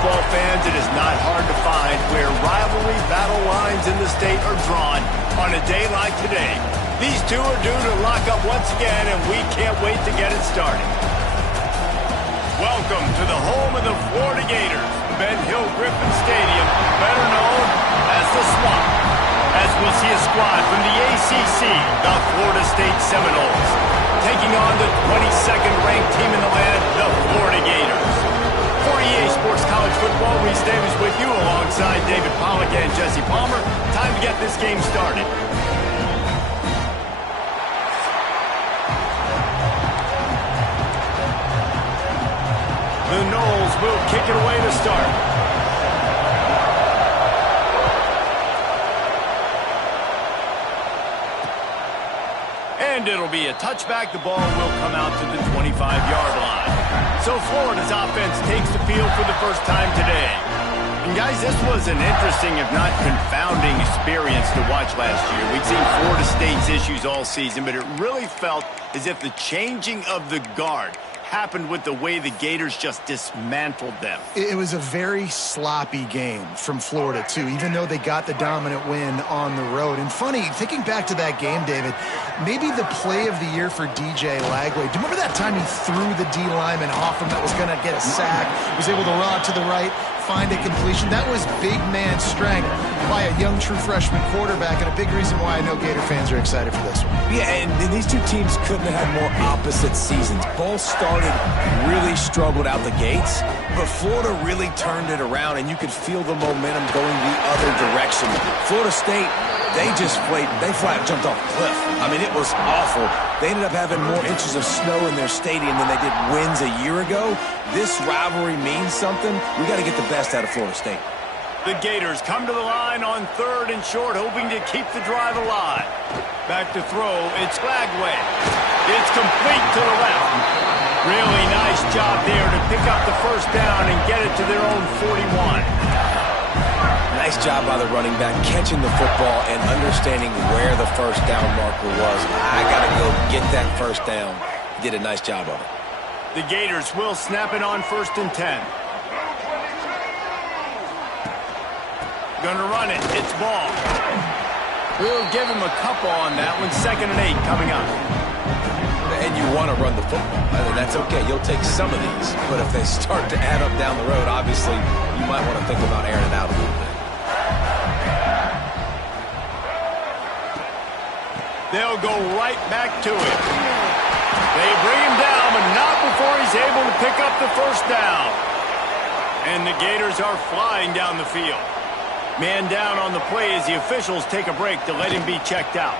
football fans, it is not hard to find where rivalry battle lines in the state are drawn on a day like today. These two are due to lock up once again, and we can't wait to get it started. Welcome to the home of the Florida Gators, Ben Hill Griffin Stadium, better known as the Swamp, as we'll see a squad from the ACC, the Florida State Seminoles, taking on the 22nd ranked team in the land, the Florida Gators. For EA Sports College Football, Reese Davis with you alongside David Pollack and Jesse Palmer. Time to get this game started. The Noles will kick it away to start. And it'll be a touchback. The ball will come out to the 25-yard line. So Florida's offense takes the field for the first time today. And guys, this was an interesting, if not confounding, experience to watch last year. We'd seen Florida State's issues all season, but it really felt as if the changing of the guard happened with the way the Gators just dismantled them. It was a very sloppy game from Florida, too, even though they got the dominant win on the road. And funny, thinking back to that game, David, maybe the play of the year for DJ Lagway. Do you remember that time he threw the D lineman off him that was going to get a sack, was able to run to the right, find a completion? That was big man strength by a young true freshman quarterback, and a big reason why I know Gator fans are excited for this one. Yeah, and these two teams couldn't have had more opposite seasons. Both started really struggled out the gates, but Florida really turned it around, and you could feel the momentum going the other direction. Florida State, they flat jumped off a cliff. I mean, it was awful. They ended up having more inches of snow in their stadium than they did wins a year ago. This rivalry means something. We got to get the best out of Florida State. The Gators come to the line on 3rd and short, hoping to keep the drive alive. Back to throw, it's Lagway. It's complete to the left. Really nice job there to pick up the first down and get it to their own 41. Nice job by the running back, catching the football and understanding where the first down marker was. I got to go get that first down. He did a nice job of it. The Gators will snap it on 1st and 10. Gonna run it. It's ball. We'll give him a couple on that one. 2nd and 8 coming up. And you want to run the football. I mean, that's okay. You'll take some of these. But if they start to add up down the road, obviously, you might want to think about airing it out a little bit. They'll go right back to it. They bring him down, but not before he's able to pick up the first down. And the Gators are flying down the field. Man down on the play as the officials take a break to let him be checked out.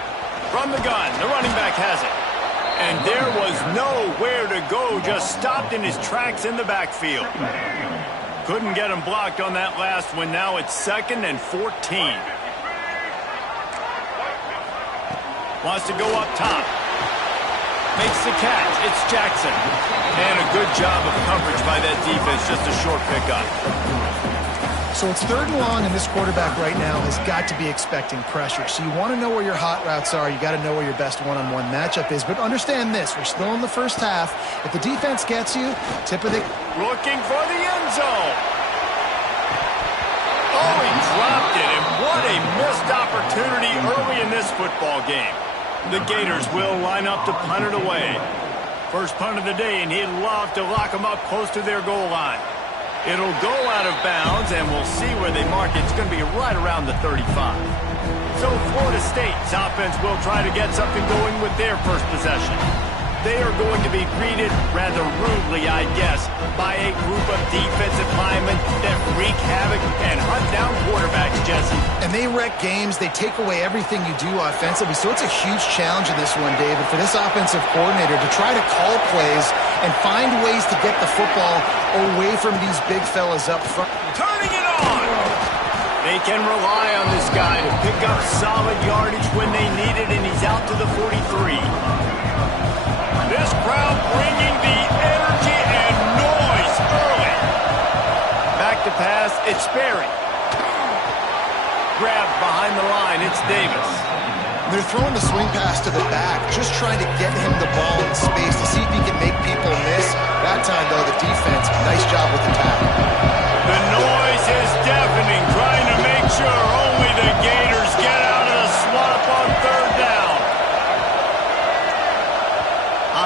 From the gun, the running back has it. And there was nowhere to go, just stopped in his tracks in the backfield. Couldn't get him blocked on that last one. Now it's 2nd and 14. Wants to go up top. Makes the catch. It's Jackson. And a good job of coverage by that defense. Just a short pickup. So it's 3rd and long, and this quarterback right now has got to be expecting pressure. So you want to know where your hot routes are. You got to know where your best one-on-one matchup is. But understand this, we're still in the first half. If the defense gets you, tip of the... Looking for the end zone. Oh, he dropped it, and what a missed opportunity early in this football game. The Gators will line up to punt it away. First punt of the day, and he'd love to lock them up close to their goal line. It'll go out of bounds, and we'll see where they mark it. It's going to be right around the 35. So Florida State's offense will try to get something going with their first possession. They are going to be greeted rather rudely, I guess, by a group of defensive linemen that wreak havoc and hunt down quarterbacks, Jesse. And they wreck games. They take away everything you do offensively. So it's a huge challenge in this one, David, for this offensive coordinator to try to call plays and find ways to get the football away from these big fellas up front. Turning it on! They can rely on this guy to pick up solid yardage when they need it, and he's out to the 43. This crowd bringing the energy and noise early. Back to pass, it's Sperry. Grabbed behind the line, it's Davis. They're throwing the swing pass to the back, just trying to get him the ball in space to see if he can make people miss. That time, though, the defense, nice job with the tackle. The noise is deafening, trying to make sure only the Gators get out of the swamp on third down.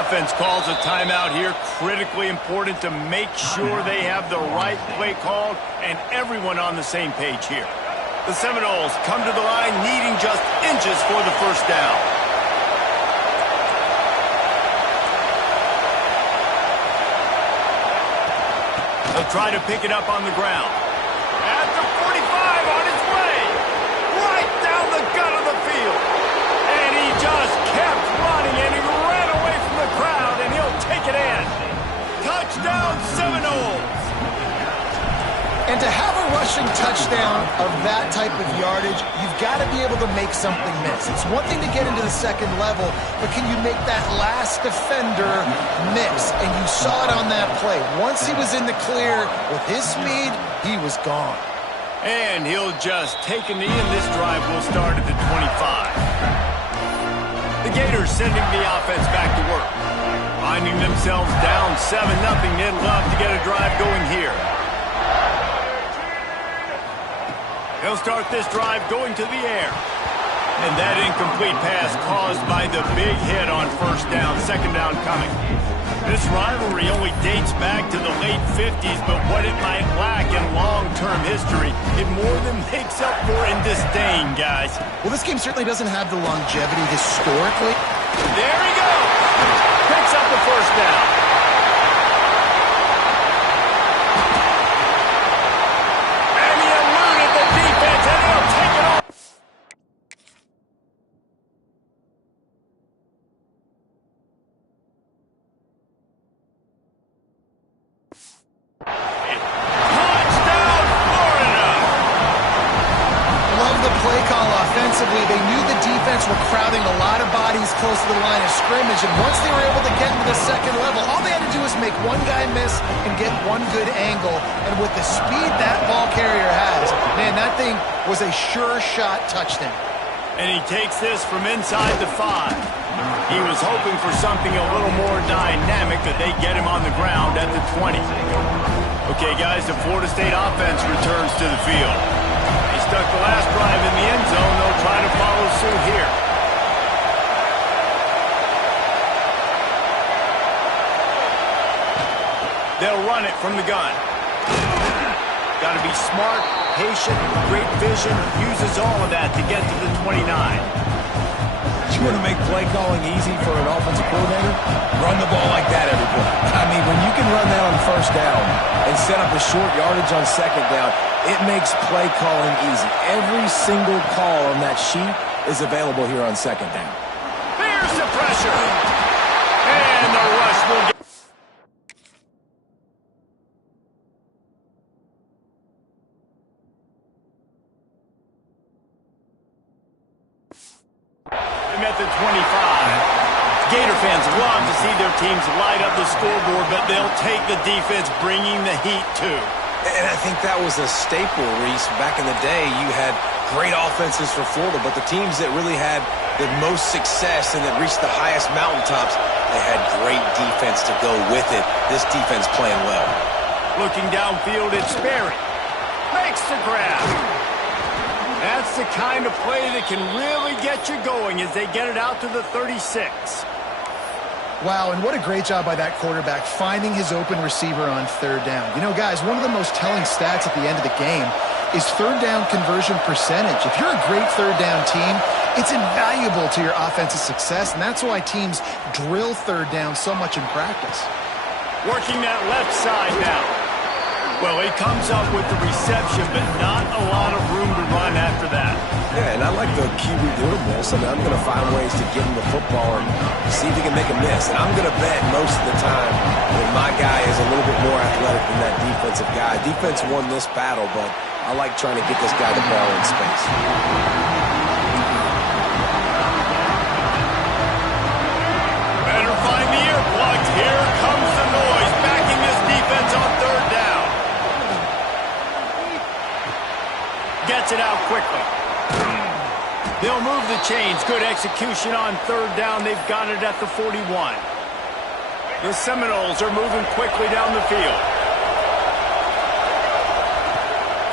Offense calls a timeout here. Critically important to make sure they have the right play called and everyone on the same page here. The Seminoles come to the line needing just inches for the first down. They'll try to pick it up on the ground. At the 45 on his way. Right down the gut of the field. And he just kept running and he ran away from the crowd and he'll take it in. Touchdown Seminoles. And to have a rushing touchdown of that type of yardage, you've got to be able to make something miss. It's one thing to get into the second level, but can you make that last defender miss? And you saw it on that play. Once he was in the clear with his speed, he was gone. And he'll just take a knee, and this drive will start at the 25. The Gators sending the offense back to work. Finding themselves down 7-0, they'd love to get a drive going here. They'll start this drive going to the air. And that incomplete pass caused by the big hit on first down, second down coming. This rivalry only dates back to the late 50s, but what it might lack in long-term history, it more than makes up for in disdain, guys. Well, this game certainly doesn't have the longevity historically. There he goes! Picks up the first down. They knew the defense were crowding a lot of bodies close to the line of scrimmage, and once they were able to get into the second level, all they had to do was make one guy miss and get one good angle. And with the speed that ball carrier has, man, that thing was a sure shot touchdown. And he takes this from inside the 5. He was hoping for something a little more dynamic, that they get him on the ground at the 20. Okay, guys, the Florida State offense returns to the field. They stuck the last drive in the end zone. They'll try to follow suit here. They'll run it from the gun. Got to be smart, patient, great vision. Uses all of that to get to the 29. You want to make play calling easy for an offensive coordinator? Run the ball like that every play. I mean, when you can run that on first down and set up a short yardage on second down, it makes play calling easy. Every single call on that sheet is available here on second down. There's the pressure. And the rush will get... at the 25. Gator fans love to see their teams light up the scoreboard, but they'll take the defense bringing the heat too. And I think that was a staple, Reese. Back in the day, you had great offenses for Florida, but the teams that really had the most success and that reached the highest mountaintops, they had great defense to go with it. This defense playing well. Looking downfield, it's Sperry. Makes the grab. That's the kind of play that can really get you going as they get it out to the 36. Wow, and what a great job by that quarterback finding his open receiver on third down. You know, guys, one of the most telling stats at the end of the game is third down conversion percentage. If you're a great third down team, it's invaluable to your offensive success, and that's why teams drill third down so much in practice. Working that left side now. Well, he comes up with the reception, but not a lot of room to run after that. Yeah, and I like the QB doing this. I mean, I'm going to find ways to get him the football and see if he can make a miss. And I'm going to bet most of the time that my guy is a little bit more athletic than that defensive guy. Defense won this battle, but I like trying to get this guy the ball in space. Better find the earplugs. Here comes the noise, backing this defense on third down. Gets it out quickly. They'll move the chains. Good execution on third down. They've got it at the 41. The Seminoles are moving quickly down the field.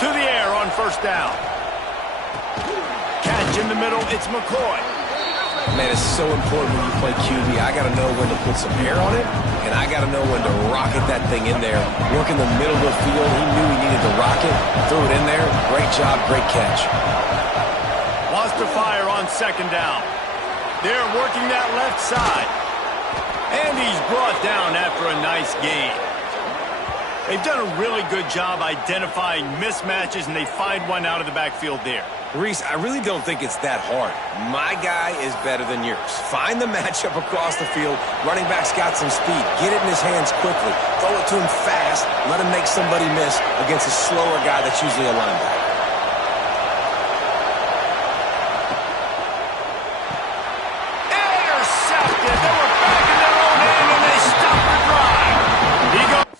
To the air on first down. Catch in the middle. It's McCoy. Man, it's so important when you play QB. I got to know when to put some air on it, and I got to know when to rocket that thing in there. Work in the middle of the field. He knew he needed to rock it. Threw it in there. Great job. Great catch. Wants to fire on second down. They're working that left side. And he's brought down after a nice gain. They've done a really good job identifying mismatches, and they find one out of the backfield there. Reese, I really don't think it's that hard. My guy is better than yours. Find the matchup across the field. Running back's got some speed. Get it in his hands quickly. Throw it to him fast. Let him make somebody miss against a slower guy that's usually a linebacker. Intercepted. They were back in their own end, and they stopped the drive. He goes.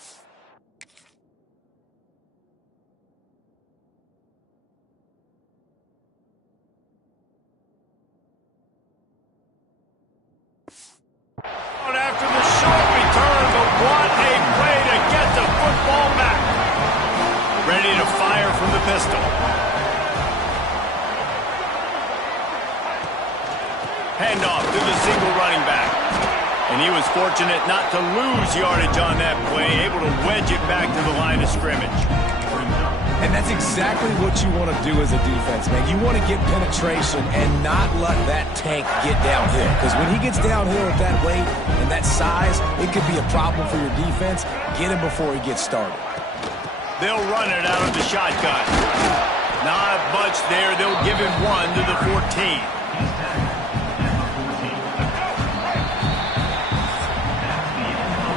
After the short return, but what a play to get the football back. Ready to fire from the pistol. Handoff to the single running back. And he was fortunate not to lose yardage on that play, able to wedge it back to the line of scrimmage. And that's exactly what you want to do as a defense, man. You want to get penetration and not let that tank get downhill. Because when he gets downhill at that weight and that size, it could be a problem for your defense. Get him before he gets started. They'll run it out of the shotgun. Not much there. They'll give him one to the 14.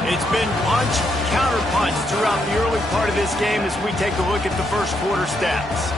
It's been punch, counter-punch throughout the early part of this game as we take a look at the first quarter stats.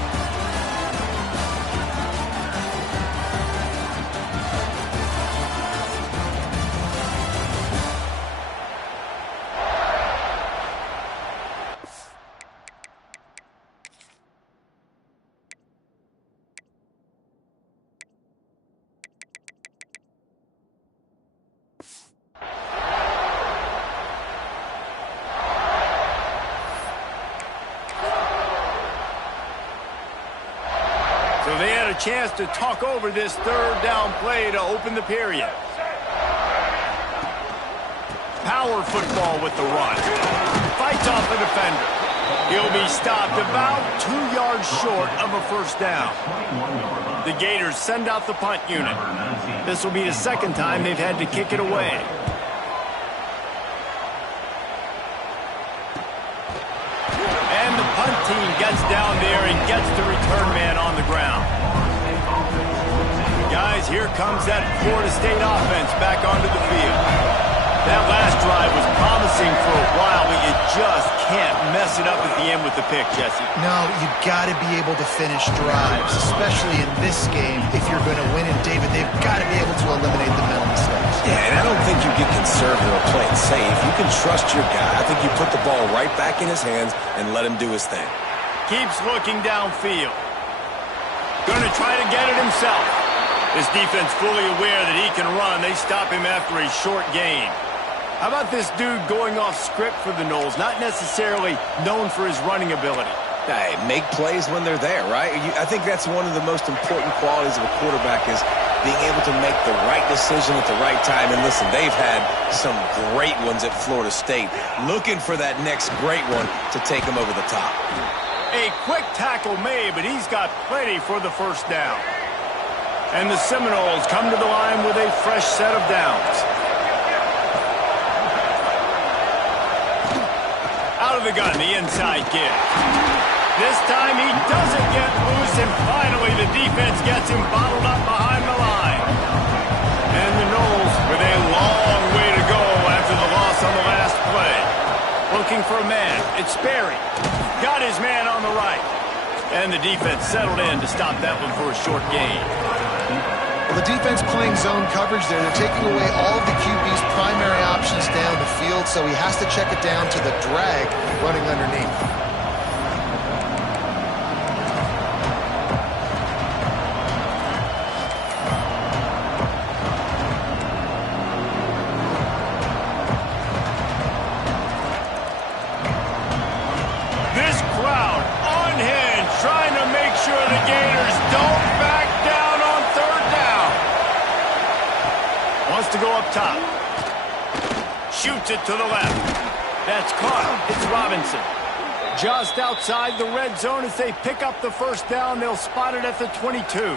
So they had a chance to talk over this third down play to open the period. Power football with the run. Fights off the defender. He'll be stopped about 2 yards short of a first down. The Gators send out the punt unit. This will be the second time they've had to kick it away. And the punt team gets down there and gets the return man on the ground. Guys, here comes that Florida State offense back onto the field. That last drive was promising for a while, but you just can't mess it up at the end with the pick, Jesse. No, you got to be able to finish drives, especially in this game. If you're going to win it, David, they've got to be able to eliminate the mental mistakes. Yeah, and I don't think you get conservative or play it safe. You can trust your guy. I think you put the ball right back in his hands and let him do his thing. Keeps looking downfield. Going to try to get it himself. This defense fully aware that he can run. They stop him after a short gain. How about this dude going off script for the Noles? Not necessarily known for his running ability. Hey, make plays when they're there, right? I think that's one of the most important qualities of a quarterback is being able to make the right decision at the right time. And listen, they've had some great ones at Florida State. Looking for that next great one to take them over the top. A quick tackle made, but he's got plenty for the first down. And the Seminoles come to the line with a fresh set of downs. Out of the gun, the inside kick. This time he doesn't get loose, and finally the defense gets him bottled up behind the line. And the Noles with a long way to go after the loss on the last play. Looking for a man. It's Sperry. Got his man on the right. And the defense settled in to stop that one for a short gain. Well, the defense playing zone coverage there. They're taking away all of the QB's primary options down the field, so he has to check it down to the drag running underneath. Wants to go up top. Shoots it to the left. That's caught. It's Robinson. Just outside the red zone as they pick up the first down. They'll spot it at the 22.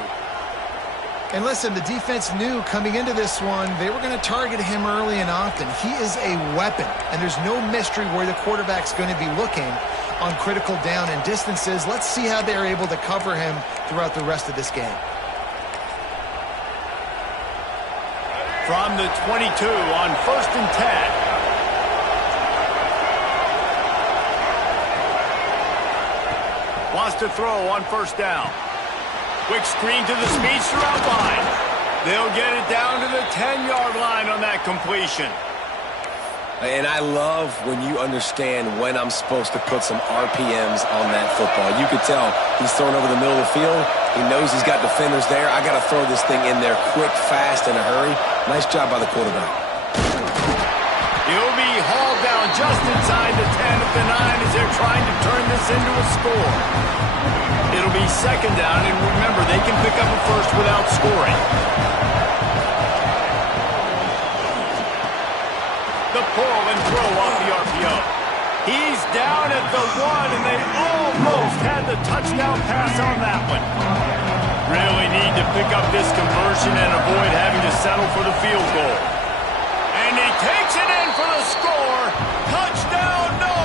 And listen, the defense knew coming into this one, they were going to target him early and often. He is a weapon, and there's no mystery where the quarterback's going to be looking on critical down and distances. Let's see how they're able to cover him throughout the rest of this game. From the 22 on 1st and 10. Wants to throw on 1st down. Quick screen to the speedster out wide. They'll get it down to the 10-yard line on that completion. And I love when you understand when I'm supposed to put some RPMs on that football. You could tell he's throwing over the middle of the field. He knows he's got defenders there. I got to throw this thing in there quick, fast, in a hurry. Nice job by the quarterback. He'll be hauled down just inside the 10 at the 9 as they're trying to turn this into a score. It'll be 2nd down, and remember, they can pick up a first without scoring. The pull and throw off the RPO. He's down at the 1, and they almost had the touchdown pass on that one. Really need to pick up this conversion and avoid having to settle for the field goal. And he takes it in for the score. Touchdown, no!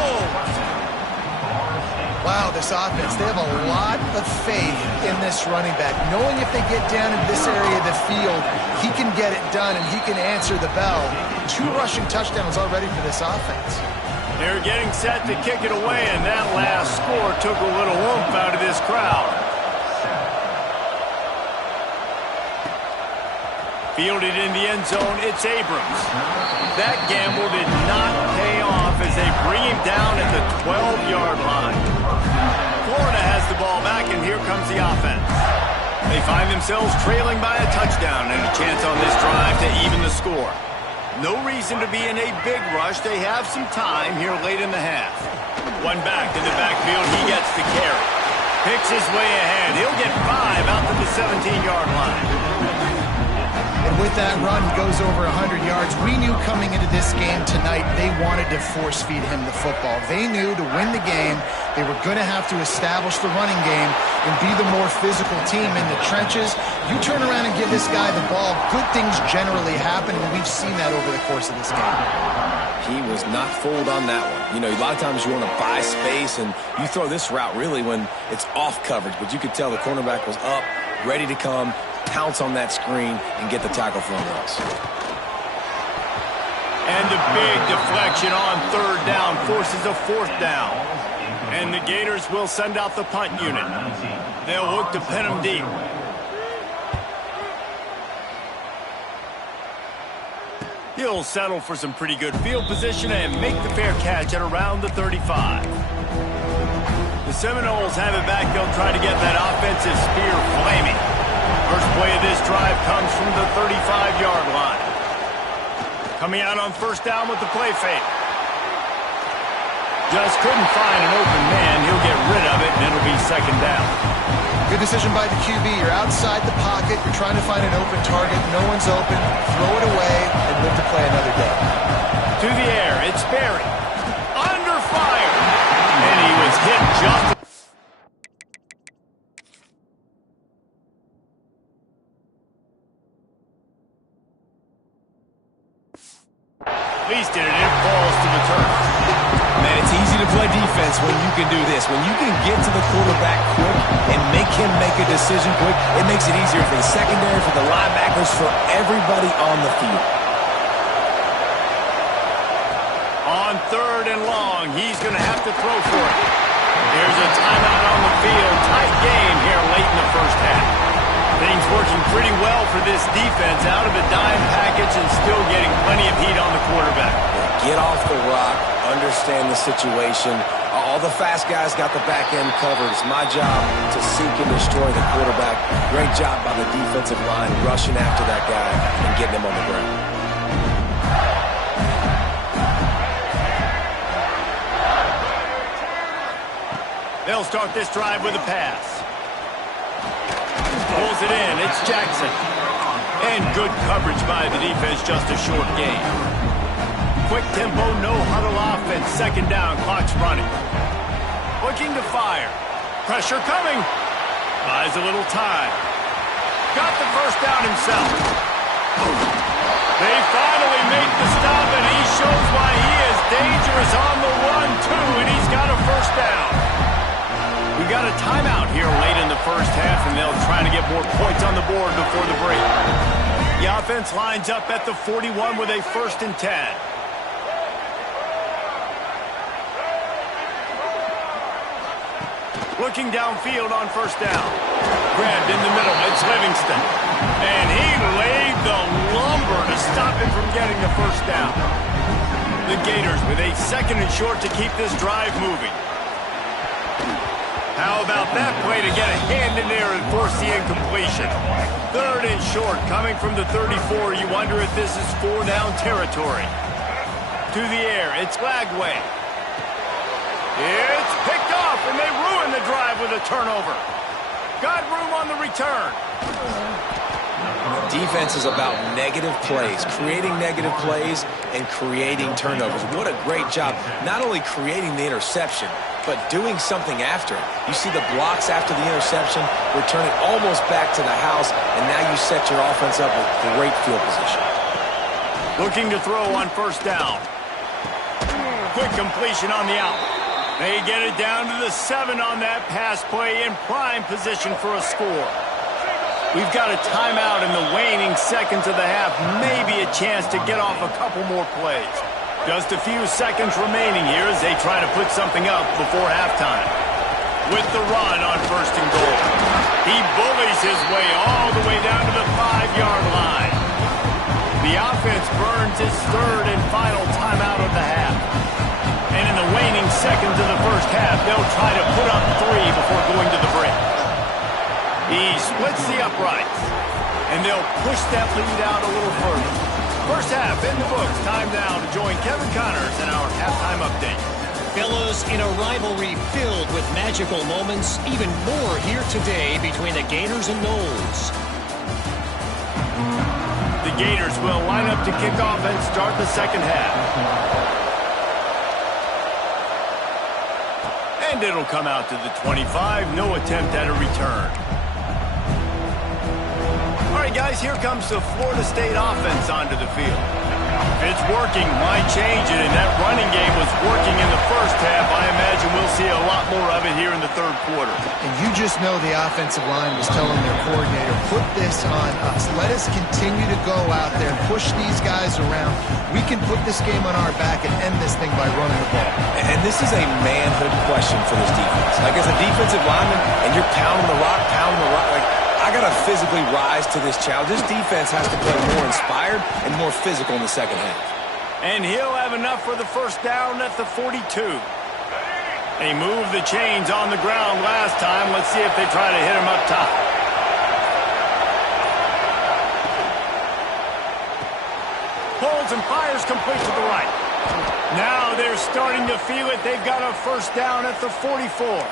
Wow, this offense, they have a lot of faith in this running back. Knowing if they get down in this area of the field, he can get it done and he can answer the bell. 2 rushing touchdowns already for this offense. They're getting set to kick it away, and that last score took a little oomph out of this crowd. Fielded in the end zone, it's Abrams. That gamble did not pay off as they bring him down at the 12-yard line. Florida has the ball back, and here comes the offense. They find themselves trailing by a touchdown and a chance on this drive to even the score. No reason to be in a big rush. They have some time here late in the half. One back in the backfield. He gets the carry. Picks his way ahead. He'll get 5 out to the 17-yard line. And with that run, he goes over 100 yards. We knew coming into this game tonight they wanted to force-feed him the football. They knew to win the game, they were going to have to establish the running game and be the more physical team in the trenches. You turn around and give this guy the ball, good things generally happen, and we've seen that over the course of this game. He was not fooled on that one. You know, a lot of times you want to buy space, and you throw this route really when it's off coverage. But you could tell the cornerback was up, ready to come, pounce on that screen, and get the tackle for a loss. And the big deflection on 3rd down forces a 4th down. And the Gators will send out the punt unit. They'll look to pin him deep. He'll settle for some pretty good field position and make the fair catch at around the 35. The Seminoles have it back. They'll try to get that offensive spear flaming. First play of this drive comes from the 35-yard line. Coming out on 1st down with the play fake. Just couldn't find an open man. He'll get rid of it, and it'll be 2nd down. Good decision by the QB. You're outside the pocket. You're trying to find an open target. No one's open. Throw it away and live to play another day. To the air. It's Barry. Under fire. And he was hit just... At least did it. It falls to the turf. Man, it's easy to play defense when you can do this. When you can get to the quarterback quick and make him make a decision quick, it makes it easier for the secondary, for the linebackers, for everybody on the field. On 3rd and long, he's going to have to throw for it. There's a timeout on the field. Tight game here late in the first half. Things working pretty well for this defense, out of a dime package and still getting plenty of heat on the quarterback. Get off the rock, understand the situation. All the fast guys got the back end covered. It's my job to seek and destroy the quarterback. Great job by the defensive line rushing after that guy and getting him on the ground. They'll start this drive with a pass. Pulls it in. It's Jackson. And good coverage by the defense, just a short gain. Quick tempo, no huddle offense. Second down, clock's running. Looking to fire. Pressure coming. Buys a little time. Got the first down himself. They finally make the stop, and he shows why he is dangerous on the run, too, and he's got a first down. We got a timeout here late in the first half, and they'll try to get more points on the board before the break. The offense lines up at the 41 with a 1st and 10. Looking downfield on first down. Grabbed in the middle. It's Livingston. And he laid the lumber to stop him from getting the first down. The Gators with a 2nd and short to keep this drive moving. How about that play to get a hand in there and force the incompletion? 3rd and short coming from the 34. You wonder if this is 4-down territory. To the air. It's Lagway. It's picked off, and they ruin the drive with a turnover. Got room on the return. Defense is about negative plays, creating negative plays and creating turnovers. What a great job, not only creating the interception, but doing something after it. You see the blocks after the interception, returning almost back to the house, and now you set your offense up with great field position. Looking to throw on first down. Quick completion on the out. They get it down to the 7 on that pass play in prime position for a score. We've got a timeout in the waning seconds of the half. Maybe a chance to get off a couple more plays. Just a few seconds remaining here as they try to put something up before halftime. With the run on 1st and goal. He bullies his way all the way down to the 5-yard line. The offense burns its 3rd and final timeout of the half. And in the waning seconds of the first half, they'll try to put up 3 before going to the break. He splits the uprights, and they'll push that lead out a little further. First half in the books. Time now to join Kevin Connors in our halftime update. Fellas, in a rivalry filled with magical moments, even more here today between the Gators and Noles. The Gators will line up to kick off and start the second half. And it'll come out to the 25. No attempt at a return. All right, guys, here comes the Florida State offense onto the field. If it's working, why change it? And that running game was working in the first half. I imagine we'll see a lot more of it here in the 3rd quarter. And you just know the offensive line was telling their coordinator, put this on us. Let us continue to go out there, push these guys around. We can put this game on our back and end this thing by running the ball. And this is a manhood question for this defense. Like, as a defensive lineman, and you're pounding the rock, like, I got to physically rise to this challenge. This defense has to play more inspired and more physical in the second half. And he'll have enough for the first down at the 42. They moved the chains on the ground last time. Let's see if they try to hit him up top. Pulls and fires complete to the right. Now they're starting to feel it. They've got a first down at the 44.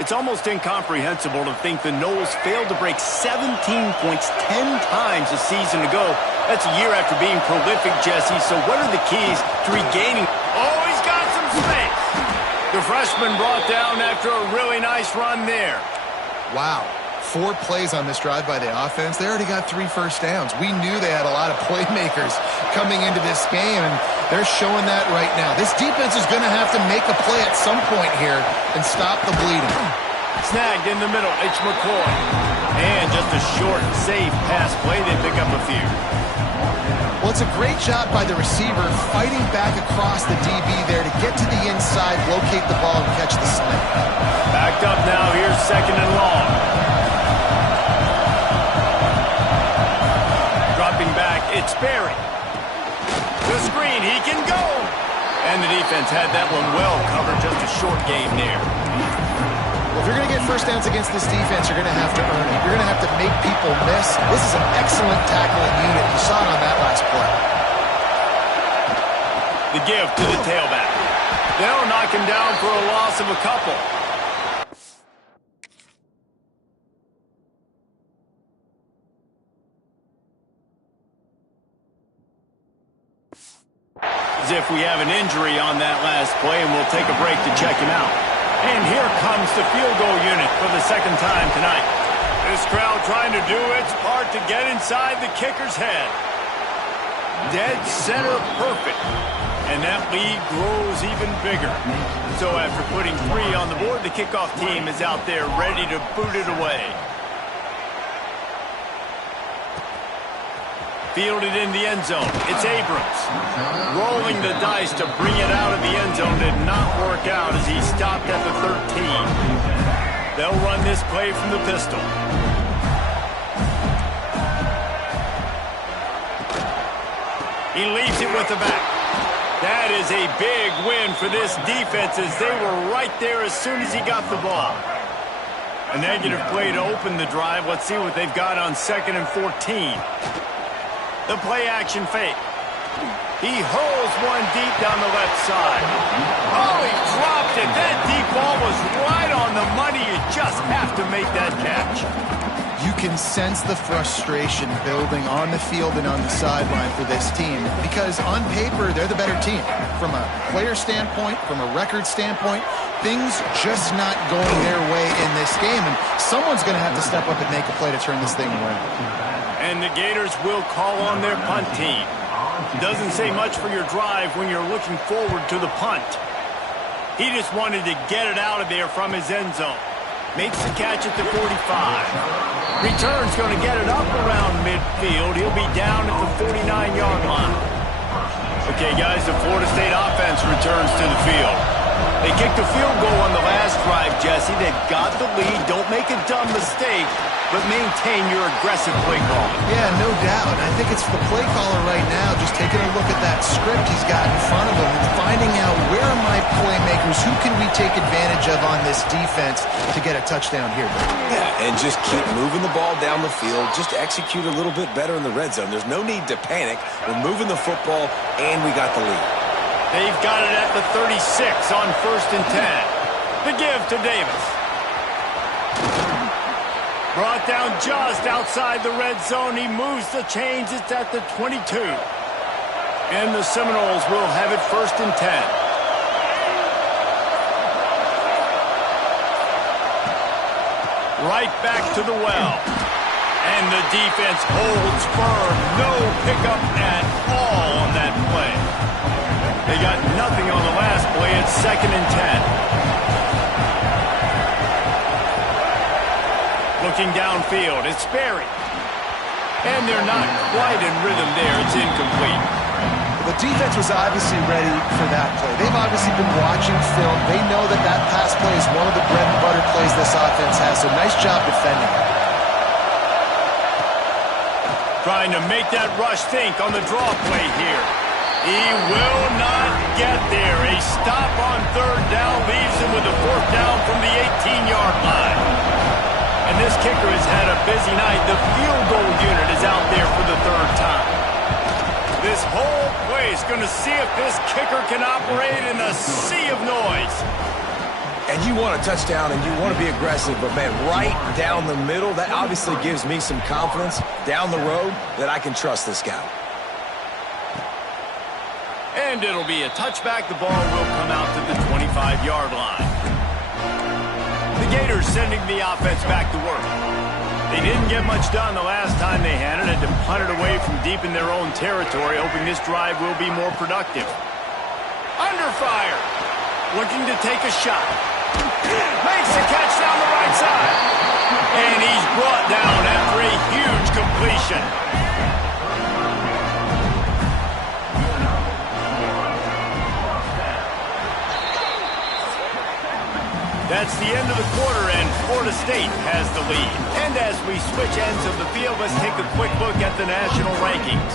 It's almost incomprehensible to think the Noles failed to break 17 points 10 times a season ago. That's a year after being prolific, Jesse. So what are the keys to regaining? Oh, he's got some space. The freshman brought down after a really nice run there. Wow. 4 plays on this drive by the offense. They already got 3 first downs. We knew they had a lot of playmakers coming into this game, and they're showing that right now. This defense is going to have to make a play at some point here and stop the bleeding. Snagged in the middle. It's McCoy. And just a short, safe pass play. They pick up a few. Well, it's a great job by the receiver fighting back across the DB there to get to the inside, locate the ball, and catch the slant. Backed up now. Here's 2nd and long. Dropping back, it's Berry. The screen, he can go. And the defense had that one well covered, just a short game there. Well, if you're going to get first downs against this defense, you're going to have to earn it. You're going to have to make people miss. This is an excellent tackling unit. You saw it on that last play. The give to the tailback. They'll knock him down for a loss of a couple. As if we have an injury on that last play, and we'll take a break to check him out. And here comes the field goal unit for the second time tonight. This crowd trying to do its part to get inside the kicker's head. Dead center perfect. And that lead grows even bigger. So after putting 3 on the board, the kickoff team is out there ready to boot it away. Fielded in the end zone. It's Abrams. Rolling the dice to bring it out of the end zone did not work out as he stopped at the 13. They'll run this play from the pistol. He leaves it with the back. That is a big win for this defense as they were right there as soon as he got the ball. A negative play to open the drive. Let's see what they've got on 2nd and 14. The play action fake. He hurls one deep down the left side. Oh, he dropped it. That deep ball was right on the money. You just have to make that catch. You can sense the frustration building on the field and on the sideline for this team because on paper, they're the better team. From a player standpoint, from a record standpoint, things just not going their way in this game, and someone's going to have to step up and make a play to turn this thing around. And the Gators will call on their punt team. Doesn't say much for your drive when you're looking forward to the punt. He just wanted to get it out of there from his end zone. Makes the catch at the 45. Return's going to get it up around midfield. He'll be down at the 49-yard line. Okay, guys, the Florida State offense returns to the field. They kicked a field goal on the last drive, Jesse. They've got the lead. Don't make a dumb mistake, but maintain your aggressive play calling. Yeah, no doubt. I think it's the play caller right now just taking a look at that script he's got in front of him and finding out where are my playmakers, who can we take advantage of on this defense to get a touchdown here. Yeah, and just keep moving the ball down the field. Just execute a little bit better in the red zone. There's no need to panic. We're moving the football, and we got the lead. They've got it at the 36 on 1st and 10. The give to Davis. Brought down just outside the red zone. He moves the chains. It's at the 22. And the Seminoles will have it 1st and 10. Right back to the well. And the defense holds firm. No pickup at all on that play. They got nothing on the last play. It's 2nd and 10. Looking downfield, it's Sperry. And they're not quite in rhythm there. It's incomplete. The defense was obviously ready for that play. They've obviously been watching film. They know that that pass play is one of the bread and butter plays this offense has. So nice job defending. Trying to make that rush think on the draw play here. He will not get there. A stop on 3rd down leaves him with a 4th down from the 18-yard line. And this kicker has had a busy night. The field goal unit is out there for the 3rd time. This whole play is going to see if this kicker can operate in a sea of noise. And you want a touchdown and you want to be aggressive, but, man, right down the middle, that obviously gives me some confidence down the road that I can trust this guy. And it'll be a touchback. The ball will come out to the 25-yard line. The Gators sending the offense back to work. They didn't get much done the last time they had it. Had to punt it away from deep in their own territory, hoping this drive will be more productive. Under fire. Looking to take a shot. Makes the catch down the right side. And he's brought down after a huge completion. That's the end of the quarter, and Florida State has the lead. And as we switch ends of the field, let's take a quick look at the national rankings.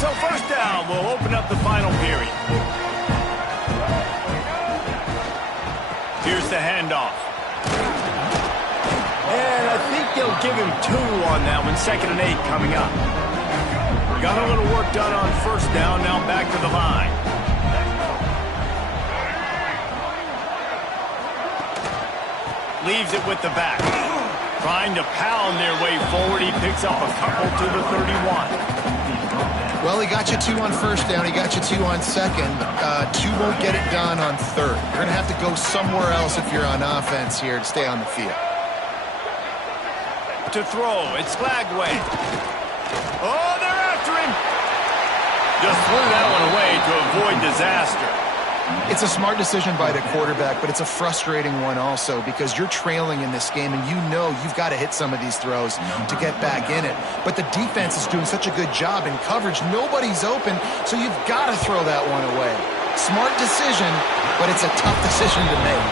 So first down, we'll open up the final period. Here's the handoff. And I think they'll give him 2 on that one. 2nd and 8 coming up. Got a little work done on first down, now back to the line. Leaves it with the back. Trying trying to pound their way forward. He picks up a couple to the 31. Well, he got you 2 on first down. He got you 2 on second. 2 won't get it done on third. You're going to have to go somewhere else if you're on offense here to stay on the field. To throw, it's Lagway. Oh, they're after him. Just threw that one away to avoid disaster. It's a smart decision by the quarterback, but it's a frustrating one also because you're trailing in this game and you know you've got to hit some of these throws to get back in it. But the defense is doing such a good job in coverage. Nobody's open, so you've got to throw that one away. Smart decision, but it's a tough decision to make.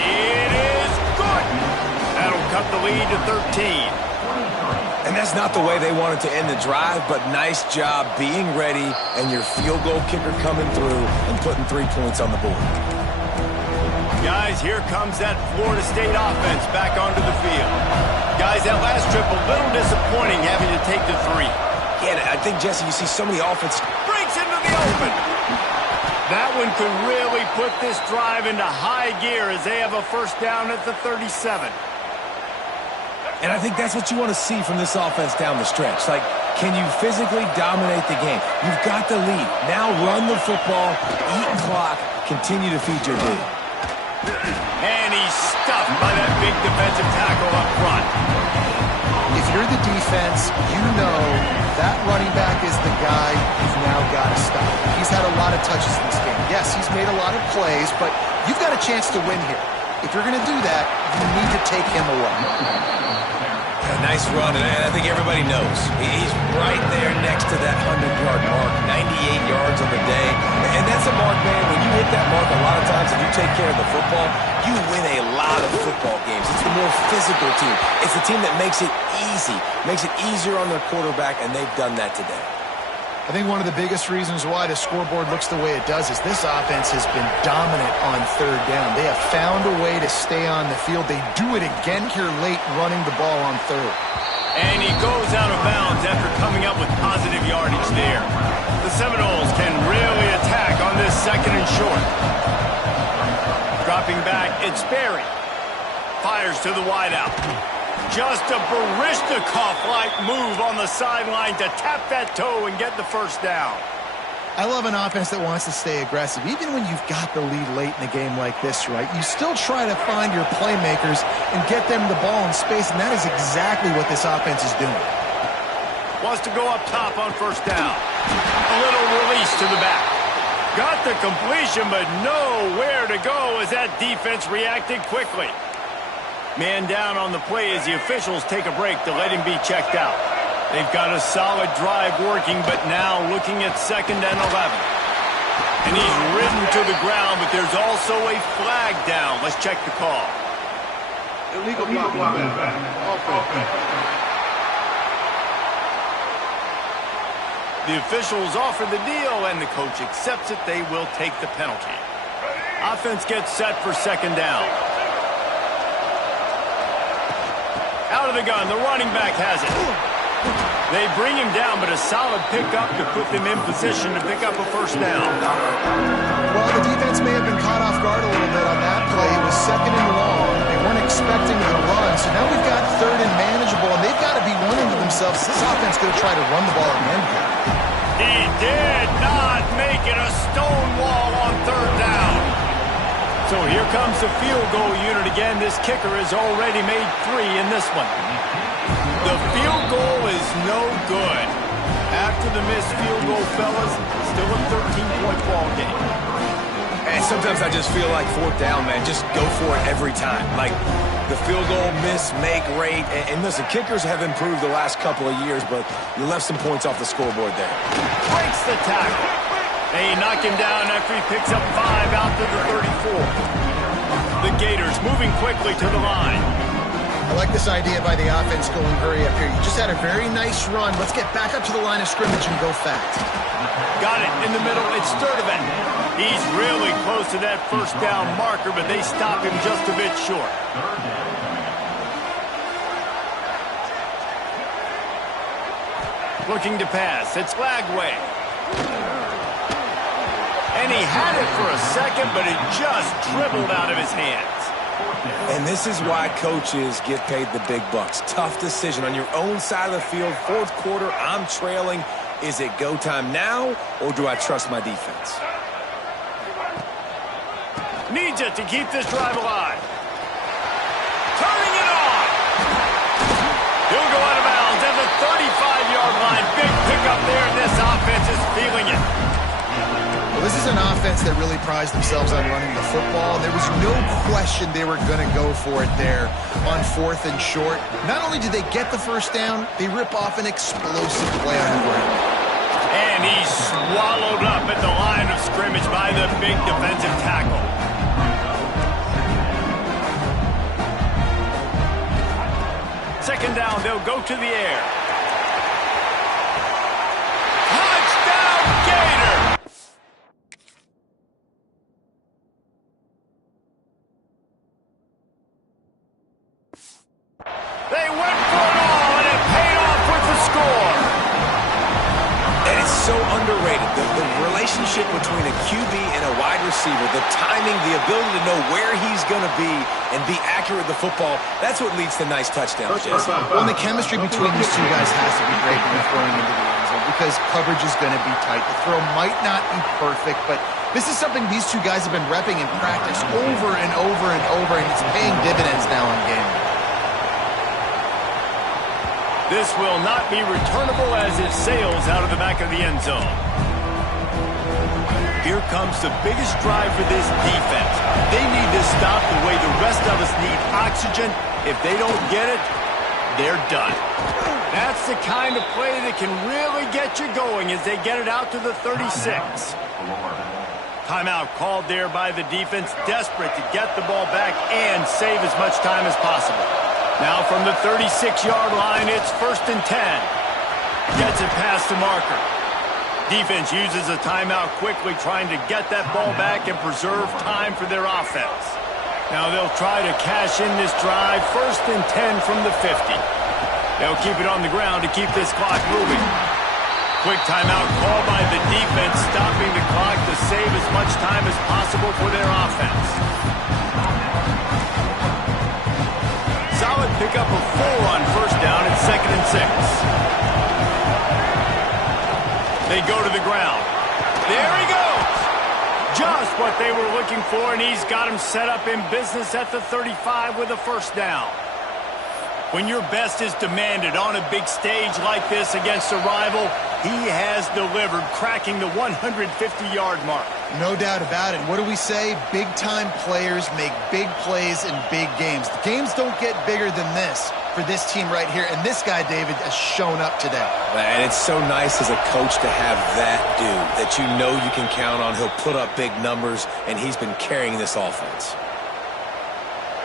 It is good. That'll cut the lead to 13. And that's not the way they wanted to end the drive, but nice job being ready and your field goal kicker coming through and putting 3 points on the board. Guys, here comes that Florida State offense back onto the field. Guys, that last trip a little disappointing having to take the 3. Yeah, I think, Jesse, you see so many offenses. Breaks into the open. That one could really put this drive into high gear as they have a first down at the 37. And I think that's what you want to see from this offense down the stretch. Like, can you physically dominate the game? You've got the lead. Now run the football, eat clock, continue to feed your dude. And he's stuffed by that big defensive tackle up front. If you're the defense, you know that running back is the guy you've now got to stop. He's had a lot of touches in this game. Yes, he's made a lot of plays, but you've got a chance to win here. If you're going to do that, you need to take him away. A nice run, and I think everybody knows. He's right there next to that 100-yard mark, 98 yards on the day. And that's a mark, man. When you hit that mark a lot of times and you take care of the football, you win a lot of football games. It's the more physical team. It's the team that makes it easy, makes it easier on their quarterback, and they've done that today. I think one of the biggest reasons why the scoreboard looks the way it does is this offense has been dominant on third down. They have found a way to stay on the field. They do it again here late, running the ball on third. And he goes out of bounds after coming up with positive yardage there. The Seminoles can really attack on this second and short. Dropping back, it's Berry. Fires to the wideout. Just a Baryshnikov-like move on the sideline to tap that toe and get the first down. I love an offense that wants to stay aggressive. Even when you've got the lead late in a game like this, right, you still try to find your playmakers and get them the ball in space, and that is exactly what this offense is doing. Wants to go up top on first down. A little release to the back. Got the completion, but nowhere to go as that defense reacted quickly. Man down on the play as the officials take a break to let him be checked out. They've got a solid drive working, but now looking at 2nd and 11. And he's ridden to the ground, but there's also a flag down. Let's check the call. Illegal blocking. Offense. The officials offer the deal, and the coach accepts it. They will take the penalty. Offense gets set for 2nd down. Out of the gun, the running back has it. They bring him down, but a solid pickup to put them in position to pick up a first down. Well, the defense may have been caught off guard a little bit on that play. It was 2nd and long. They weren't expecting the run, so now we've got 3rd and manageable, and they've got to be wondering to themselves, is this offense going to try to run the ball again here? He did not make it a stone wall on 3rd down. So here comes the field goal unit again. This kicker has already made 3 in this one. The field goal is no good. After the missed field goal, fellas, still a 13-point ball game. And sometimes I just feel like 4th down, man, just go for it every time. Like the field goal miss, make rate. And listen, kickers have improved the last couple of years, but you left some points off the scoreboard there. Breaks the tackle. They knock him down after he picks up 5 out to the 34. The Gators moving quickly to the line. I like this idea by the offense going hurry up here. You just had a very nice run. Let's get back up to the line of scrimmage and go fast. Got it in the middle. It's Sturdivant. He's really close to that first down marker, but they stop him just a bit short. Looking to pass. It's Lagway. And he had it for a second, but it just dribbled out of his hands. And this is why coaches get paid the big bucks. Tough decision on your own side of the field. Fourth quarter, I'm trailing. Is it go time now, or do I trust my defense? Needs it to keep this drive alive. Turning it on. He'll go out of bounds at the 35-yard line. Big pickup there, and this offense is feeling it. Well, this is an offense that really prides themselves on running the football. There was no question they were going to go for it there on 4th and short. Not only did they get the first down, they rip off an explosive play on the ground. And he's swallowed up at the line of scrimmage by the big defensive tackle. Second down, they'll go to the air. Touchdown, Gator! They went for it all, and it paid off with the score. And it's so underrated. The relationship between a QB and a wide receiver, the timing, the ability to know where he's going to be and be accurate with the football, that's what leads to nice touchdowns, Jesse. Well, and the chemistry between these two guys has to be great when they're throwing into the end zone because coverage is going to be tight. The throw might not be perfect, but this is something these two guys have been repping in practice over and over and over, and it's paying dividends now in game. This will not be returnable as it sails out of the back of the end zone. Here comes the biggest drive for this defense. They need to stop the way the rest of us need oxygen. If they don't get it, they're done. That's the kind of play that can really get you going as they get it out to the 36. Timeout called there by the defense, desperate to get the ball back and save as much time as possible. Now from the 36-yard line, it's 1st and 10. Gets it past the marker. Defense uses a timeout quickly, trying to get that ball back and preserve time for their offense. Now they'll try to cash in this drive, 1st and 10 from the 50. They'll keep it on the ground to keep this clock moving. Quick timeout call by the defense, stopping the clock to save as much time as possible for their offense. Solid pickup of 4 on 1st down at 2nd and 6. They go to the ground. There he goes. Just what they were looking for, and he's got him set up in business at the 35 with a 1st down. When your best is demanded on a big stage like this against a rival, he has delivered, cracking the 150-yard mark. No doubt about it. What do we say? Big-time players make big plays in big games. The games don't get bigger than this for this team right here, and this guy, David, has shown up today. And it's so nice as a coach to have that dude that you know you can count on. He'll put up big numbers, and he's been carrying this offense.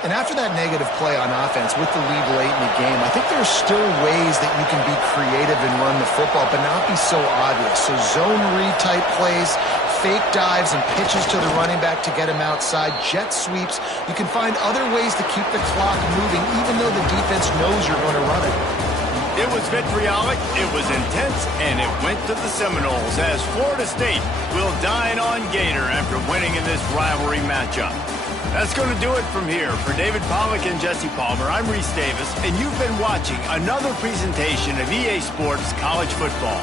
And after that negative play on offense with the lead late in the game, I think there's still ways that you can be creative and run the football, but not be so obvious. So zone read type plays, fake dives and pitches to the running back to get him outside, jet sweeps. You can find other ways to keep the clock moving, even though the defense knows you're going to run it. It was vitriolic, it was intense, and it went to the Seminoles as Florida State will dine on Gator after winning in this rivalry matchup. That's going to do it from here. For David Pollack and Jesse Palmer, I'm Reese Davis, and you've been watching another presentation of EA Sports College Football.